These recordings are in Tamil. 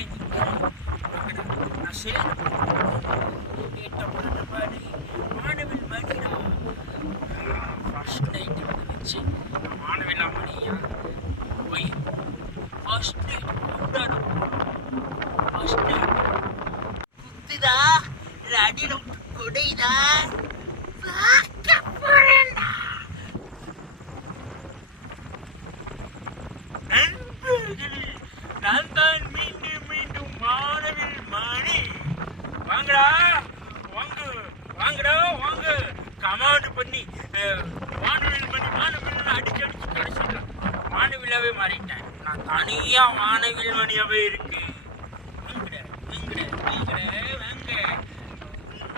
எங்கே நான் சேர்ந்து கேட்ட பாடு வானவில் மணிடா. ஃபர்ஸ்ட் நைட்டு வச்சு வானவில்லா மணியா போய் ஃபர்ஸ்ட் நைட் கொண்டாடும். ஃபர்ஸ்ட் நைட் குத்துதா அடியில கொடைதா போறேன்டா. நான் தான் மீண்டும் மீண்டும் வானவில் மணி. வாங்கடா வாங்கடா வாங்க கமாண்ட் பண்ணி வானவில் மணி வானவில் அடிச்சு கிடைச்சிட்டேன். வானவில்லாவே மாறிட்டேன். நான் தனியா வானவில் மணியாவே இருக்கு. வாங்க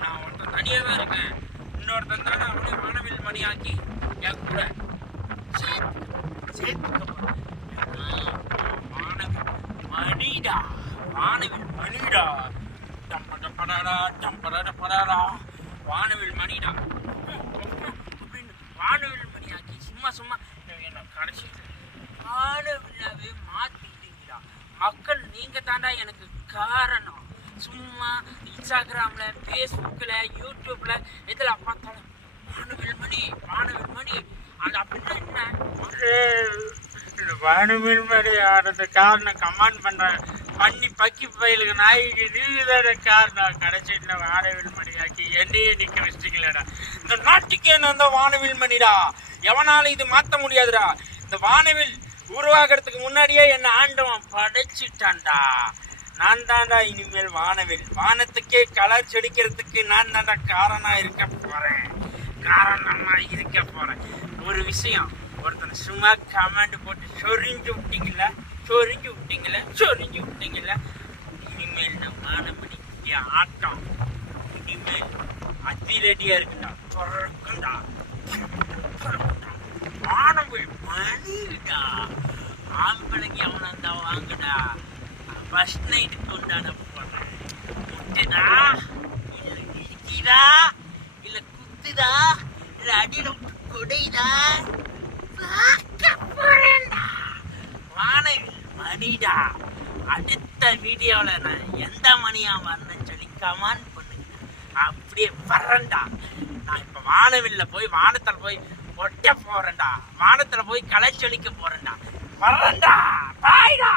நான் ஒருத்தன் தனியா தான் இருக்கேன். இன்னொருத்தன் தானே அவனே வானவில் மணி ஆக்கி என் கூட மணிடா வானவில் மணிடா. டம்படா வானவில் மணிடா அப்படின்னு வானவில் மணி ஆக்கி சும்மா என்ன கடைசிட்டு வானவில்லாவே மாத்திட்டீங்களா. மக்கள் நீங்க தாண்டா எனக்கு காரணம். சும்மா இன்ஸ்டாகிராம்ல ஃபேஸ்புக்கில் யூடியூப்ல இதில் பார்த்தாலும் வானவில் மணி அது அப்படின்னா என்ன வானவில் மணி ஆடுறது காரணம் கமெண்ட் பண்ணுறேன் பண்ணி பக்கி பயிலுக்கு நாய்க்கு நீதான காரணம். கடைசியில் வானவில் மணி ஆக்கி என்னையே நிற்க வச்சிட்டீங்களேடா. இந்த நாட்டுக்கே நான் தான் வானவில் மணிடா. எவனாலும் இது மாற்ற முடியாதுடா. இந்த வானவில் உருவாகிறதுக்கு முன்னாடியே என்னை ஆண்டவன் படைச்சிட்டான்டா. நான் தாண்டா இனிமேல் வானவில். வானத்துக்கே கலர் செடிக்கிறதுக்கு நான் தாண்டா காரணமா இருக்க போறேன். ஒரு விஷயம், ஒருத்தனை சும்மா கமெண்ட் போட்டு சொரிஞ்சு விட்டீங்கள. இனிமேல் நான் வானமணி என் ஆட்டம் இனிமேல் அதிரடியா இருக்குண்டா. பிறக்குண்டா வானவில் மணிடா. ஆம்பளைக்கு எவனா வாங்கடா. ஃபர்ஸ்ட் நைட்டு கொண்டாட போறேன். முட்டுதா இல்ல இடிக்குதா இல்ல குத்துதா இல்ல அடியில கொடைதா போறேன்டா. வானவில் மணிடா. அடுத்த வீடியோல நான் எந்த மணியா வரணும்னு சொல்லி கமெண்ட் பண்ணுங்க. அப்படியே வரேன்டா. நான் இப்ப வானவில்ல போய் வானத்துல போய் ஒட்ட போறேன்டா. வானத்துல போய் களைச்சொலிக்க போறேன்டா. வரேன்டா. பாய்டா.